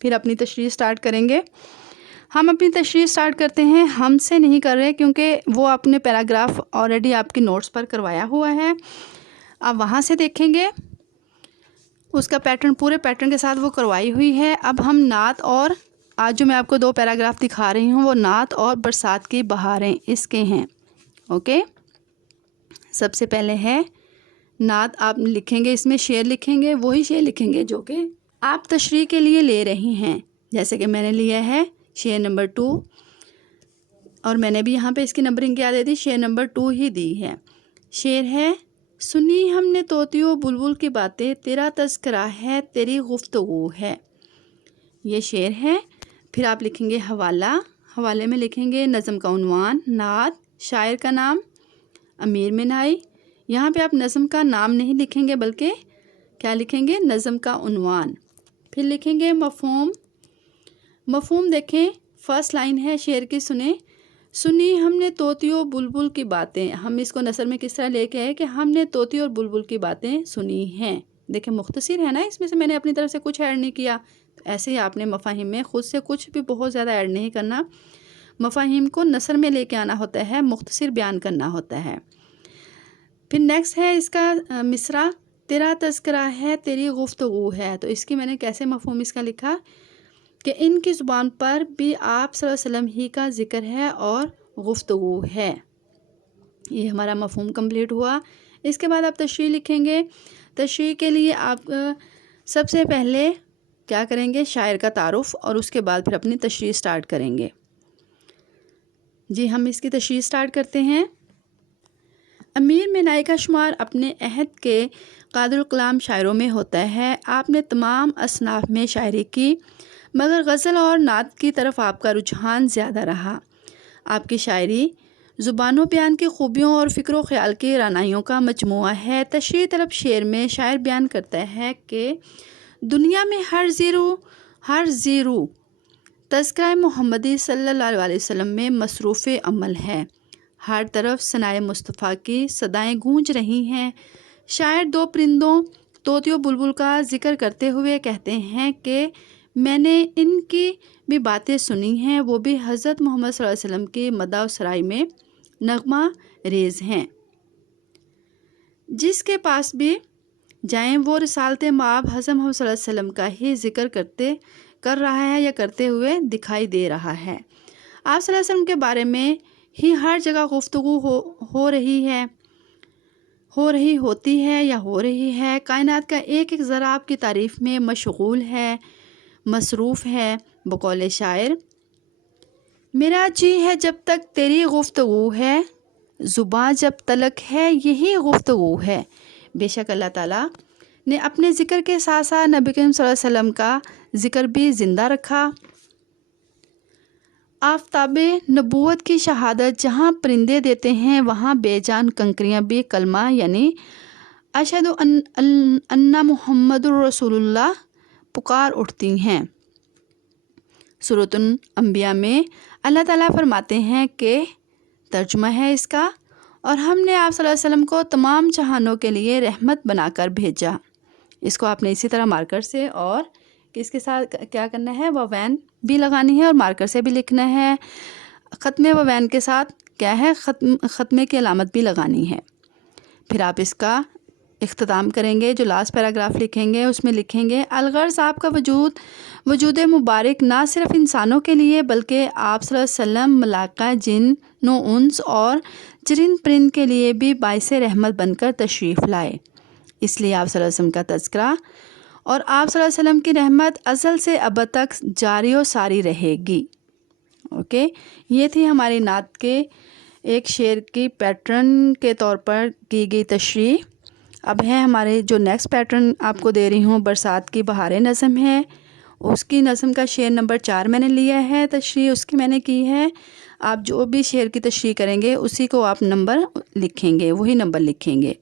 پھر اپنی تشریح سٹارٹ کریں گے۔ ہم اپنی تشریح سٹارٹ کرتے ہیں، ہم سے نہیں کر رہے کیونکہ وہ اپنے پیراگراف آلریڈی آپ کی نوٹس پر کروایا ہوا ہے، آپ وہاں سے دیکھیں گے، اس کا پیٹرن پورے پیٹرن کے ساتھ وہ کروائی ہوئی ہے۔ اب ہم نعت اور آج جو میں آپ کو 2 پیراگراف دکھا رہی ہوں وہ نعت اور برسات کی بہاریں اس کے ہیں۔ اوکے، سب سے پہلے ہے نعت، آپ لکھیں گے، اس میں شعر لکھیں گے، وہی شعر لکھیں گے جو کہ آپ تشریح کے لیے لے رہی ہیں، جیسے کہ میں نے لیا ہے شعر نمبر 2، اور میں نے بھی یہاں پہ اس کی نمبرنگ کیا دے دی، شعر نمبر 2 ہی دی ہے۔ شعر ہے، سنی ہم نے طوطیوں بلبل کی باتیں، تیرا تذکرہ ہے تیری گفتگو ہے، یہ شعر ہے۔ پھر آپ لکھیں گے حوالہ، حوالے میں لکھیں گے نظم کا عنوان، نعت، شاعر کا نام امیر منائی۔ یہاں پہ آپ نظم کا نام نہیں لکھیں گے بلکہ کیا لکھیں گے، نظم کا عنوان۔ پھر لکھیں گے مفہوم، مفہوم دیکھیں فرسٹ لائن ہے شعر کی، سنی ہم نے طوطیوں بلبل کی باتیں، ہم اس کو نثر میں کس طرح لے کے آئے کہ ہم نے طوطی اور بلبل کی باتیں سنی ہیں۔ دیکھیں مختصر ہے نا، اس میں سے میں نے اپنی طرف سے کچھ ایڈ نہیں کیا، ایسے ہی آپ نے مفاہیم میں خود سے کچھ بھی بہت زیادہ ایڈ نہیں کرنا، مفاہیم کو نثر میں لے کے آنا ہوتا ہے، مختصر بیان کرنا ہوتا ہے۔ پھر نیکسٹ ہے اس کا مصرع، تیرا تذکرہ ہے تیری گفتگو ہے، تو اس کی میں نے کیسے مفہوم اس کا لکھا کہ ان کی زبان پر بھی آپ صلی اللہ علیہ وسلم ہی کا ذکر ہے اور گفتگو ہے، یہ ہمارا مفہوم کمپلیٹ ہوا۔ اس کے بعد آپ تشریح لکھیں گے، تشریح کے لیے آپ سب سے پہلے کیا کریں گے، شاعر کا تعارف، اور اس کے بعد پھر اپنی تشریح سٹارٹ کریں گے۔ جی ہم اس کی تشریح سٹارٹ کرتے ہیں۔ امیر منائی کا شمار اپنے عہد کے قادر الکلام شاعروں میں ہوتا ہے، آپ نے تمام اصناف میں شاعری کی، مگر غزل اور نعت کی طرف آپ کا رجحان زیادہ رہا۔ آپ کی شاعری زبان و بیان کی خوبیوں اور فکر و خیال کی رعنائیوں کا مجموعہ ہے۔ تشریح طلب شعر میں شاعر بیان کرتا ہے کہ دنیا میں ہر زیرو تذکرہ محمدی صلی اللہ علیہ وسلم میں مصروف عمل ہے، ہر طرف ثنائے مصطفیٰ کی صدائیں گونج رہی ہیں۔ شاعر 2 پرندوں طوطی و بلبل کا ذکر کرتے ہوئے کہتے ہیں کہ میں نے ان کی بھی باتیں سنی ہیں، وہ بھی حضرت محمد صلی اللہ علیہ وسلم کی مدح و سرائی میں نغمہ ریز ہیں۔ جس کے پاس بھی جائیں وہ رسالت مآب حضرت محمد صلی اللہ علیہ وسلم کا ہی ذکر کر رہا ہے یا کرتے ہوئے دکھائی دے رہا ہے۔ آپ صلی اللہ علیہ وسلم کے بارے میں ہی ہر جگہ گفتگو ہو رہی ہوتی ہے، کائنات کا ایک ایک ذرہ آپ کی تعریف میں مشغول ہے، مصروف ہے۔ بقول شاعر، میرا جی ہے جب تک تیری گفتگو ہے، زباں جب تلک ہے یہی گفتگو ہے۔ بے شک اللہ تعالیٰ نے اپنے ذکر کے ساتھ ساتھ نبی کریم صلی اللہ علیہ وسلم کا ذکر بھی زندہ رکھا۔ آفتاب نبوت کی شہادت جہاں پرندے دیتے ہیں، وہاں بے جان کنکریاں بھی کلمہ یعنی اشہد ان محمد الرسول اللہ پکار اٹھتی ہیں۔ سورۃ الانبیاء میں اللہ تعالیٰ فرماتے ہیں کہ ترجمہ ہے اس کا، اور ہم نے آپ صلی اللہ علیہ وسلم کو تمام جہانوں کے لیے رحمت بنا کر بھیجا۔ اس کو آپ نے اسی طرح مارکر سے اور کس کے ساتھ کیا کرنا ہے، ووین بھی لگانی ہے اور مارکر سے بھی لکھنا ہے، ختم ووین کے ساتھ کیا ہے، ختمے کی علامت بھی لگانی ہے۔ پھر آپ اس کا اختتام کریں گے، جو لاسٹ پیراگراف لکھیں گے اس میں لکھیں گے، الغرض آپ کا وجود مبارک نہ صرف انسانوں کے لیے بلکہ آپ صلی اللہ علیہ وسلم ملائکہ، جن و انس اور چرند پرند کے لیے بھی باعث رحمت بن کر تشریف لائے۔ اس لیے آپ صلی اللہ علیہ وسلم کا تذکرہ اور آپ صلی اللہ علیہ وسلم کی رحمت ازل سے ابد تک جاری و ساری رہے گی۔ اوکے، یہ تھی ہماری نعت کے ایک شعر کی پیٹرن کے طور پر کی گئی تشریح۔ اب ہے ہمارے جو نیکسٹ پیٹرن آپ کو دے رہی ہوں، برسات کی بہاریں نظم ہے، اس کی نظم کا شعر نمبر 4 میں نے لیا ہے، تشریح اس کی میں نے کی ہے۔ آپ جو بھی شعر کی تشریح کریں گے اسی کو آپ نمبر لکھیں گے، وہی نمبر لکھیں گے۔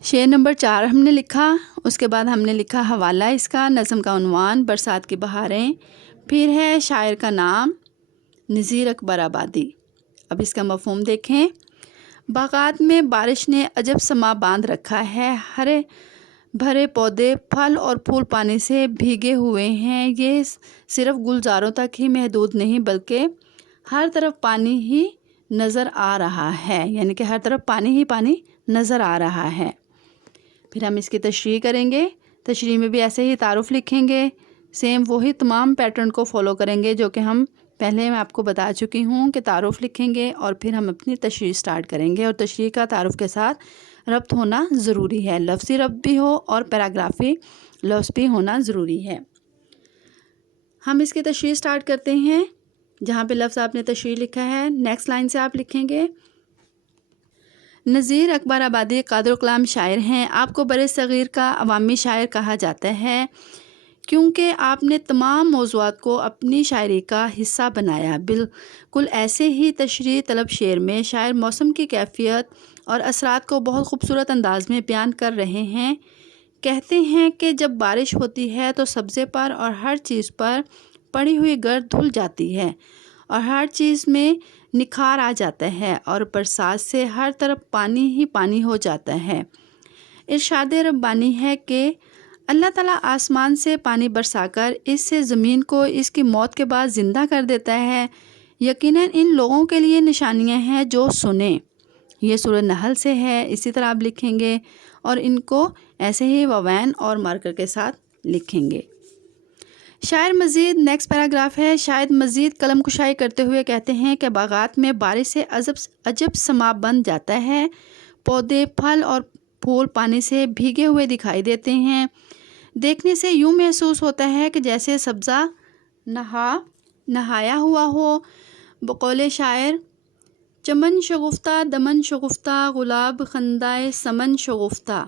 شعر نمبر 4 ہم نے لکھا، اس کے بعد ہم نے لکھا حوالہ اس کا، نظم کا عنوان برسات کی بہاریں، پھر ہے شاعر کا نام نذیر اکبر آبادی۔ اب اس کا مفہوم دیکھیں، باغات میں بارش نے عجب سما باندھ رکھا ہے، ہرے بھرے پودے پھل اور پھول پانی سے بھیگے ہوئے ہیں۔ یہ صرف گلزاروں تک ہی محدود نہیں بلکہ ہر طرف پانی ہی نظر آ رہا ہے، یعنی کہ ہر طرف پانی ہی پانی نظر آ رہا ہے۔ پھر ہم اس کی تشریح کریں گے۔ تشریح میں بھی ایسے ہی تعارف لکھیں گے، سیم وہی تمام پیٹرن کو فالو کریں گے جو کہ ہم پہلے میں آپ کو بتا چکی ہوں کہ تعارف لکھیں گے اور پھر ہم اپنی تشریح سٹارٹ کریں گے۔ اور تشریح کا تعارف کے ساتھ ربط ہونا ضروری ہے، لفظی ربط بھی ہو اور پیراگرافی لفظ بھی ہونا ضروری ہے۔ ہم اس کی تشریح سٹارٹ کرتے ہیں۔ جہاں پہ لفظ آپ نے تشریح لکھا ہے نیکسٹ لائن سے آپ لکھیں گے، نذیر اکبر آبادی قادر کلام شاعر ہیں۔ آپ کو برِ صغیر کا عوامی شاعر کہا جاتا ہے کیونکہ آپ نے تمام موضوعات کو اپنی شاعری کا حصہ بنایا۔ بالکل ایسے ہی تشریح طلب شعر میں شاعر موسم کی کیفیت اور اثرات کو بہت خوبصورت انداز میں بیان کر رہے ہیں۔ کہتے ہیں کہ جب بارش ہوتی ہے تو سبزے پر اور ہر چیز پر پڑی ہوئی گرد دھل جاتی ہے اور ہر چیز میں نکھار آ جاتا ہے اور برسات سے ہر طرف پانی ہی پانی ہو جاتا ہے۔ ارشاد ربانی ہے کہ اللہ تعالیٰ آسمان سے پانی برسا کر اس سے زمین کو اس کی موت کے بعد زندہ کر دیتا ہے۔ یقیناً ان لوگوں کے لیے نشانیاں ہیں جو سنیں۔ یہ سورہ نحل سے ہے، اسی طرح آپ لکھیں گے اور ان کو ایسے ہی ووین اور مارکر کے ساتھ لکھیں گے۔ شاعر مزید نیکسٹ پیراگراف ہے، شاید مزید قلم کشائی کرتے ہوئے کہتے ہیں کہ باغات میں بارش سے عجب سما بن جاتا ہے، پودے پھل اور پھول پانی سے بھیگے ہوئے دکھائی دیتے ہیں، دیکھنے سے یوں محسوس ہوتا ہے کہ جیسے سبزہ نہایا ہوا ہو۔ بقول شاعر، چمن شگفتہ دمن شگفتہ گلاب خندائے سمن شگفتہ،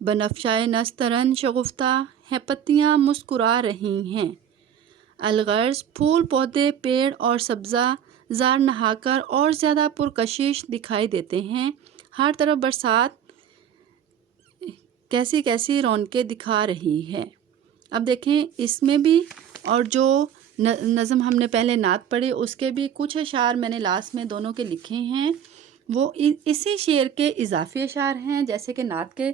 بنفشائے نسترن شگفتہ ہے پتیاں مسکرا رہی ہیں۔ الغرض پھول پودے پیڑ اور سبزہ زار نہا کر اور زیادہ پرکشش دکھائی دیتے ہیں۔ ہر طرف برسات کیسی کیسی رونقیں دکھا رہی ہے۔ اب دیکھیں اس میں بھی، اور جو نظم ہم نے پہلے نعت پڑھی اس کے بھی کچھ اشعار میں نے لاسٹ میں دونوں کے لکھے ہیں، وہ اسی شعر کے اضافی اشعار ہیں۔ جیسے کہ نعت کے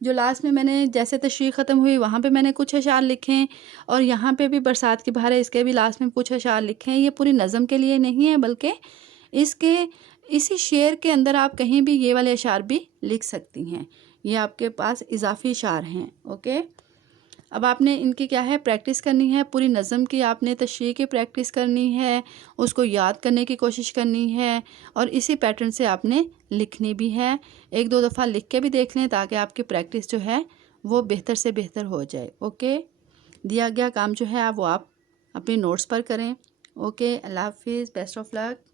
جو لاسٹ میں نے جیسے تشریح ختم ہوئی وہاں پہ میں نے کچھ اشعار لکھے اور یہاں پہ بھی برسات کی بہار ہے اس کے بھی لاسٹ میں کچھ اشعار لکھے ہیں۔ یہ پوری نظم کے لیے نہیں ہے بلکہ اسی شعر کے اندر آپ کہیں بھی یہ والے اشعار بھی لکھ سکتی ہیں، یہ آپ کے پاس اضافی اشعار ہیں۔ اوکے، اب آپ نے ان کی کیا ہے پریکٹس کرنی ہے، پوری نظم کی آپ نے تشریح کی پریکٹس کرنی ہے، اس کو یاد کرنے کی کوشش کرنی ہے اور اسی پیٹرن سے آپ نے لکھنی بھی ہے۔ ایک دو دفعہ لکھ کے بھی دیکھ لیں تاکہ آپ کی پریکٹس جو ہے وہ بہتر سے بہتر ہو جائے۔ اوکے، دیا گیا کام جو ہے وہ آپ اپنے نوٹس پر کریں۔ اوکے، اللہ حافظ، بیسٹ آف لک۔